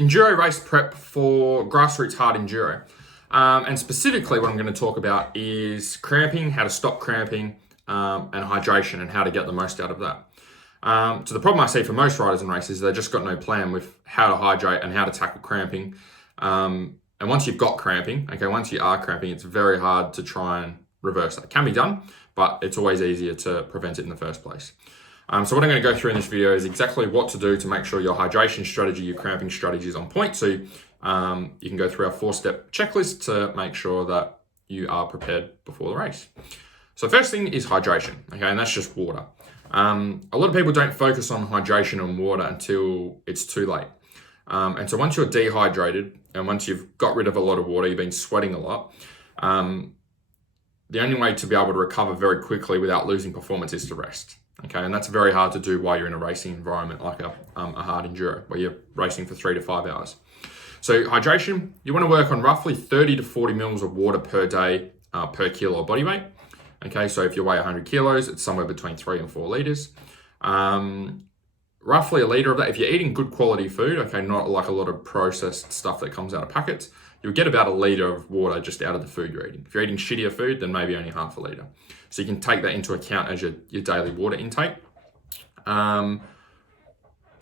enduro race prep for Grassroots hard enduro. And specifically what I'm going to talk about is cramping, how to stop cramping, and hydration and how to get the most out of that. So the problem I see for most riders in races is they've just got no plan with how to hydrate and how to tackle cramping. And once you've got cramping, once you are cramping, it's very hard to try and reverse that. It can be done, but it's always easier to prevent it in the first place. So what I'm going to go through in this video is exactly what to do to make sure your hydration strategy, your cramping strategy is on point. So you can go through our 4-step checklist to make sure that you are prepared before the race. So first thing is hydration, and that's just water. A lot of people don't focus on hydration and water until it's too late. And so once you're dehydrated and once you've got rid of a lot of water, you've been sweating a lot, the only way to be able to recover very quickly without losing performance is to rest. And that's very hard to do while you're in a racing environment like a hard enduro, where you're racing for 3 to 5 hours. So hydration, you want to work on roughly 30 to 40 mils of water per day per kilo of body weight. So if you weigh 100 kilos, it's somewhere between 3 and 4 liters. Roughly a liter of that, if you're eating good quality food, not like a lot of processed stuff that comes out of packets, you'll get about a liter of water just out of the food you're eating. If you're eating shittier food, then maybe only half a liter. So you can take that into account as your daily water intake. So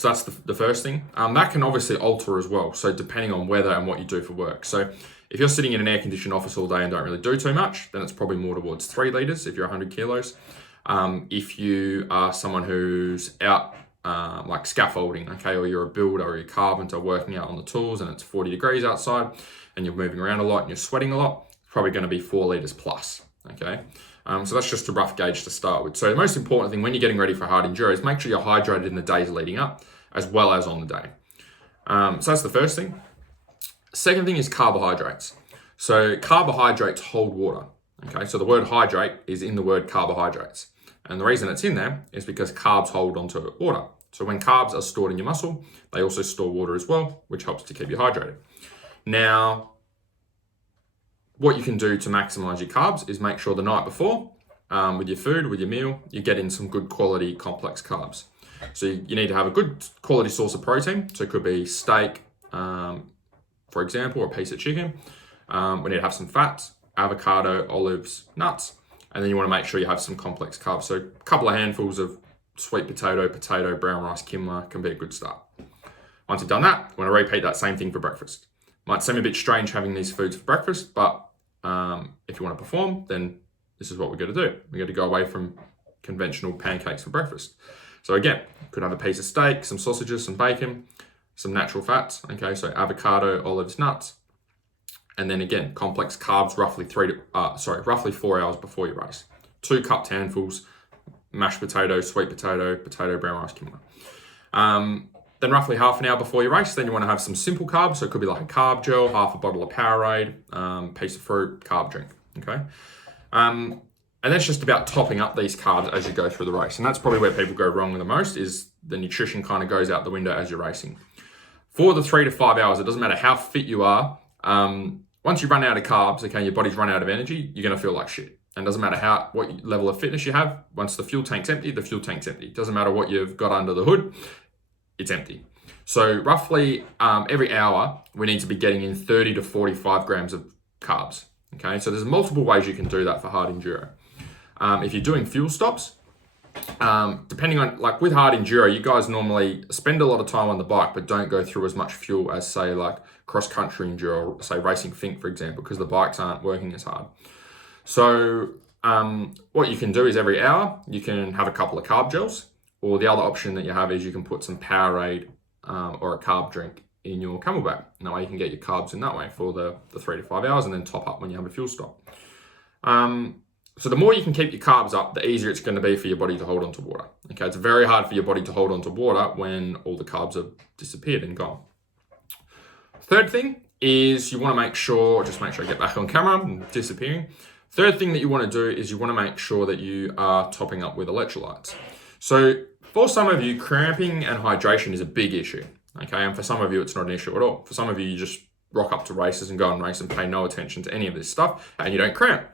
that's the first thing. That can obviously alter as well. So depending on weather and what you do for work. So if you're sitting in an air-conditioned office all day and don't really do too much, then it's probably more towards 3 liters if you're 100 kilos. If you are someone who's out like scaffolding, or you're a builder or you're a carpenter working out on the tools and it's 40 degrees outside and you're moving around a lot and you're sweating a lot, it's probably going to be 4 liters plus. So that's just a rough gauge to start with. So the most important thing when you're getting ready for hard enduro is make sure you're hydrated in the days leading up as well as on the day. So that's the first thing. Second thing is carbohydrates. So carbohydrates hold water. So the word hydrate is in the word carbohydrates. And the reason it's in there is because carbs hold onto water. So when carbs are stored in your muscle, they also store water as well, which helps to keep you hydrated. Now, what you can do to maximize your carbs is make sure the night before, with your food, with your meal, you get in some good quality complex carbs. So you need to have a good quality source of protein. So it could be steak, for example, or a piece of chicken. We need to have some fats, avocado, olives, nuts. And then you want to make sure you have some complex carbs. So a couple of handfuls of sweet potato, brown rice, quinoa can be a good start. Once you've done that, you want to repeat that same thing for breakfast. Might seem a bit strange having these foods for breakfast, but if you want to perform, then this is what we're going to do. We're going to go away from conventional pancakes for breakfast. So again, you could have a piece of steak, some sausages, some bacon, some natural fats. So avocado, olives, nuts. And then again, complex carbs roughly 4 hours before your race. 2 cupped handfuls, mashed potato, sweet potato, brown rice, quinoa. Then roughly half an hour before your race, then you want to have some simple carbs. So it could be like a carb gel, half a bottle of Powerade, piece of fruit, carb drink. And that's just about topping up these carbs as you go through the race. And that's probably where people go wrong the most, is the nutrition kind of goes out the window as you're racing. For the 3 to 5 hours, it doesn't matter how fit you are. Once you run out of carbs, your body's run out of energy, you're going to feel like shit. And it doesn't matter what level of fitness you have. Once the fuel tank's empty, the fuel tank's empty. It doesn't matter what you've got under the hood, it's empty. So roughly every hour, we need to be getting in 30 to 45 grams of carbs. So there's multiple ways you can do that for hard enduro. If you're doing fuel stops, depending on, like with hard enduro, you guys normally spend a lot of time on the bike, but don't go through as much fuel as say like cross-country enduro, say racing Fink, for example, because the bikes aren't working as hard. So what you can do is every hour, you can have a couple of carb gels, or the other option that you have is you can put some Powerade or a carb drink in your Camelback. And that way you can get your carbs in that way for the 3 to 5 hours and then top up when you have a fuel stop. So the more you can keep your carbs up, the easier it's going to be for your body to hold on to water. It's very hard for your body to hold on to water when all the carbs have disappeared and gone. Third thing is you want to make sure I get back on camera, I'm disappearing. Third thing that you want to do is you want to make sure that you are topping up with electrolytes. So for some of you, cramping and hydration is a big issue. And for some of you, it's not an issue at all. For some of you, you just rock up to races and go and race and pay no attention to any of this stuff and you don't cramp.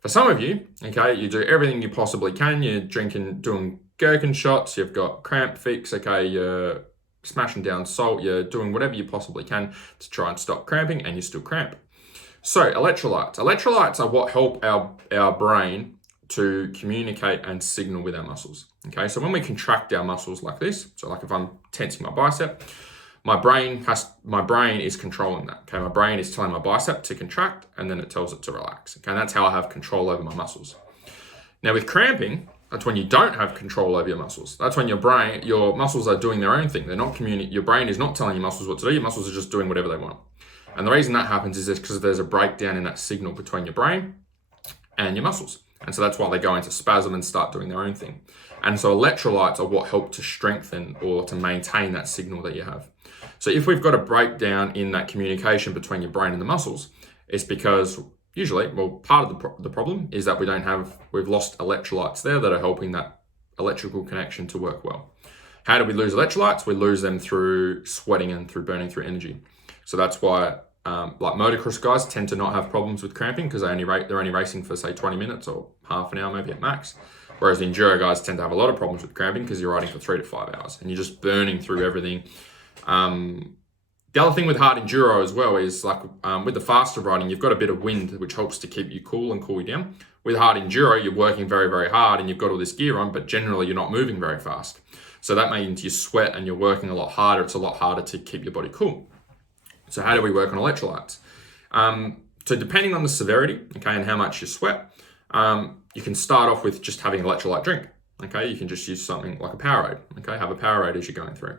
For some of you, you do everything you possibly can. You're doing gherkin shots. You've got cramp fix. You're smashing down salt, you're doing whatever you possibly can to try and stop cramping, and you still cramp. So electrolytes. Electrolytes are what help our brain to communicate and signal with our muscles. Okay, so when we contract our muscles like this, so like if I'm tensing my bicep, my brain is controlling that. Okay, my brain is telling my bicep to contract, and then it tells it to relax. Okay, and that's how I have control over my muscles. Now with cramping, that's when you don't have control over your muscles. That's when your muscles are doing their own thing. They're not your brain is not telling your muscles what to do. Your muscles are just doing whatever they want. And the reason that happens is because there's a breakdown in that signal between your brain and your muscles. And so that's why they go into spasm and start doing their own thing. And so electrolytes are what help to strengthen or to maintain that signal that you have. So if we've got a breakdown in that communication between your brain and the muscles, it's because usually, part of the problem is that we've lost electrolytes there that are helping that electrical connection to work well. How do we lose electrolytes? We lose them through sweating and through burning through energy. So that's why like motocross guys tend to not have problems with cramping because they're only racing for say 20 minutes or half an hour maybe at max. Whereas the enduro guys tend to have a lot of problems with cramping because you're riding for 3 to 5 hours and you're just burning through everything. The other thing with hard enduro as well is like with the faster riding, you've got a bit of wind, which helps to keep you cool and cool you down. With hard enduro, you're working very, very hard and you've got all this gear on, but generally you're not moving very fast. So that means you sweat and you're working a lot harder. It's a lot harder to keep your body cool. So how do we work on electrolytes? So depending on the severity, okay, and how much you sweat, you can start off with just having an electrolyte drink. Okay, you can just use something like a Powerade. Okay, have a Powerade as you're going through.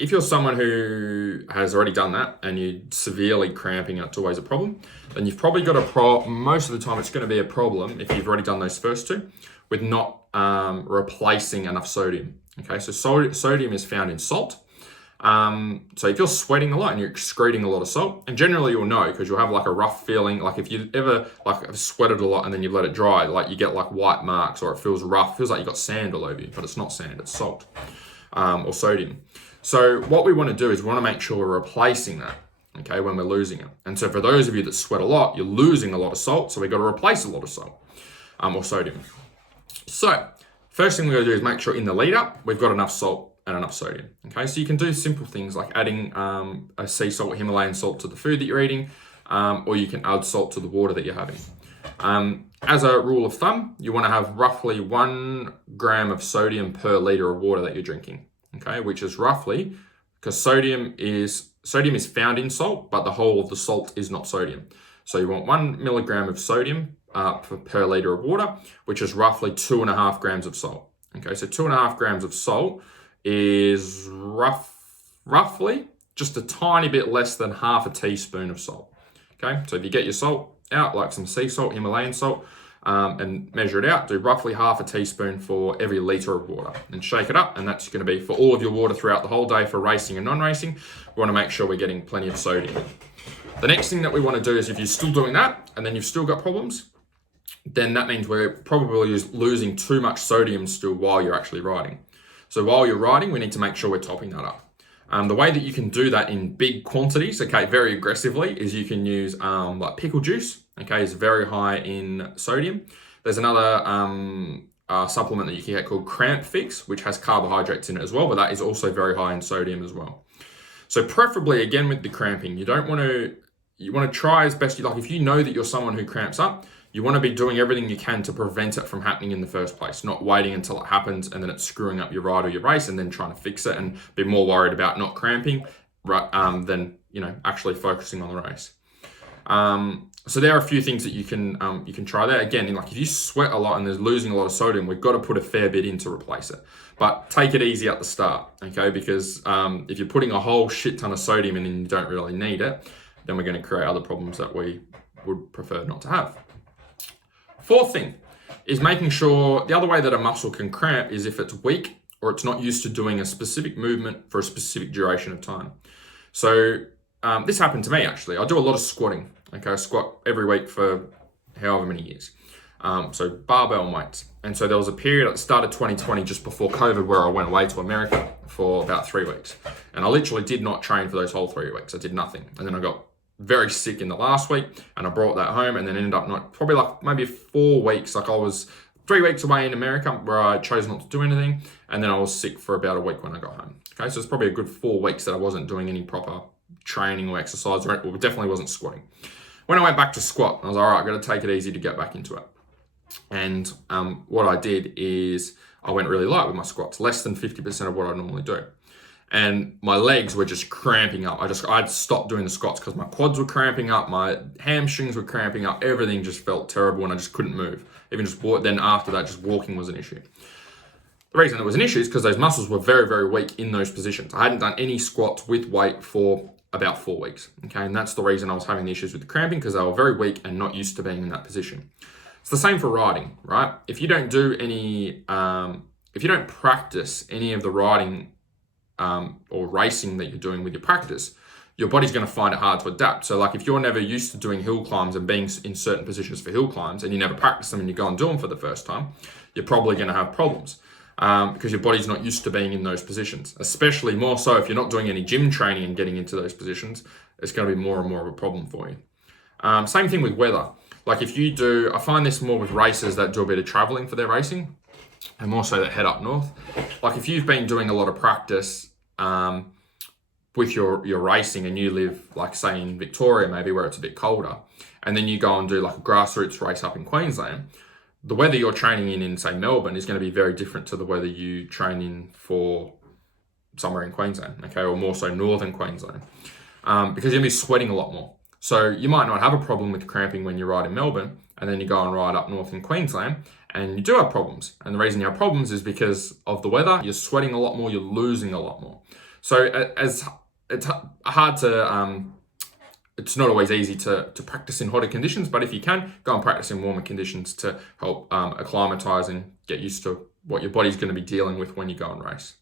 If you're someone who has already done that and you're severely cramping and it's always a problem, then you've probably got most of the time it's going to be a problem if you've already done those first two with not replacing enough sodium. Okay, so sodium is found in salt. So if you're sweating a lot and you're excreting a lot of salt, and generally you'll know because you'll have like a rough feeling, like if you ever like have sweated a lot and then you let it dry, like you get like white marks or it feels rough, feels like you got sand all over you, but it's not sand, it's salt or sodium. So what we want to do is we want to make sure we're replacing that, okay, when we're losing it. And so for those of you that sweat a lot, you're losing a lot of salt, so we've got to replace a lot of salt or sodium. So first thing we're going to do is make sure in the lead up, we've got enough salt and enough sodium. Okay, so you can do simple things like adding a sea salt, Himalayan salt to the food that you're eating, or you can add salt to the water that you're having. As a rule of thumb, you want to have roughly 1 gram of sodium per liter of water that you're drinking. Okay, which is roughly, because sodium is found in salt, but the whole of the salt is not sodium. So you want 1 milligram of sodium per liter of water, which is roughly 2.5 grams of salt. Okay, so 2.5 grams of salt is roughly just a tiny bit less than half a teaspoon of salt. Okay, so if you get your salt out, like some sea salt, Himalayan salt, and measure it out, do roughly half a teaspoon for every liter of water and shake it up. And that's going to be for all of your water throughout the whole day for racing and non-racing. We want to make sure we're getting plenty of sodium. The next thing that we want to do is if you're still doing that and then you've still got problems, then that means we're probably losing too much sodium still while you're actually riding. So while you're riding, we need to make sure we're topping that up. The way that you can do that in big quantities, okay, very aggressively, is you can use like pickle juice. Okay, it's very high in sodium. There's another supplement that you can get called CRAMPS, which has carbohydrates in it as well, but that is also very high in sodium as well. So preferably, again, with the cramping, you want to try as best you like. If you know that you're someone who cramps up, you want to be doing everything you can to prevent it from happening in the first place, not waiting until it happens and then it's screwing up your ride or your race and then trying to fix it and be more worried about not cramping than actually focusing on the race. So there are a few things that you can try there. Again, like if you sweat a lot and there's losing a lot of sodium, we've got to put a fair bit in to replace it. But take it easy at the start, okay? Because if you're putting a whole shit ton of sodium in and you don't really need it, then we're going to create other problems that we would prefer not to have. Fourth thing is making sure the other way that a muscle can cramp is if it's weak or it's not used to doing a specific movement for a specific duration of time. So this happened to me actually. I do a lot of squatting. Okay, I squat every week for however many years. So barbell weights. And so there was a period at the start of 2020, just before COVID, where I went away to America for about 3 weeks. And I literally did not train for those whole 3 weeks. I did nothing. And then I got very sick in the last week and I brought that home and then ended up maybe 4 weeks. Like I was 3 weeks away in America where I chose not to do anything, and then I was sick for about a week when I got home. Okay, so it's probably a good 4 weeks that I wasn't doing any proper training or exercise, or definitely wasn't squatting. When I went back to squat, I was like, all right, I've got to take it easy to get back into it. And what I did is I went really light with my squats, less than 50% of what I normally do. And my legs were just cramping up. I'd stopped doing the squats because my quads were cramping up, my hamstrings were cramping up, everything just felt terrible and I just couldn't move. Even just then after that, just walking was an issue. The reason it was an issue is because those muscles were very, very weak in those positions. I hadn't done any squats with weight for about 4 weeks, okay? And that's the reason I was having the issues with the cramping, because they were very weak and not used to being in that position. It's the same for riding, right? If you don't do any, if you don't practice any of the riding or racing that you're doing with your practice, your body's going to find it hard to adapt. So like if you're never used to doing hill climbs and being in certain positions for hill climbs, and you never practice them and you go and do them for the first time, you're probably going to have problems because your body's not used to being in those positions. Especially more so if you're not doing any gym training and getting into those positions, it's going to be more and more of a problem for you. Same thing with weather. Like if you do, I find this more with racers that do a bit of traveling for their racing, and more so that head up north. Like if you've been doing a lot of practice with your racing, and you live like say in Victoria maybe where it's a bit colder, and then you go and do like a grassroots race up in Queensland, the weather you're training in say Melbourne is going to be very different to the weather you train in for somewhere in Queensland, okay, or more so northern Queensland, because you're going to be sweating a lot more. So you might not have a problem with cramping when you ride in Melbourne, and then you go and ride up north in Queensland and you do have problems. And the reason you have problems is because of the weather. You're sweating a lot more, you're losing a lot more. So as it's hard to, it's not always easy to practice in hotter conditions, but if you can, go and practice in warmer conditions to help acclimatize and get used to what your body's going to be dealing with when you go and race.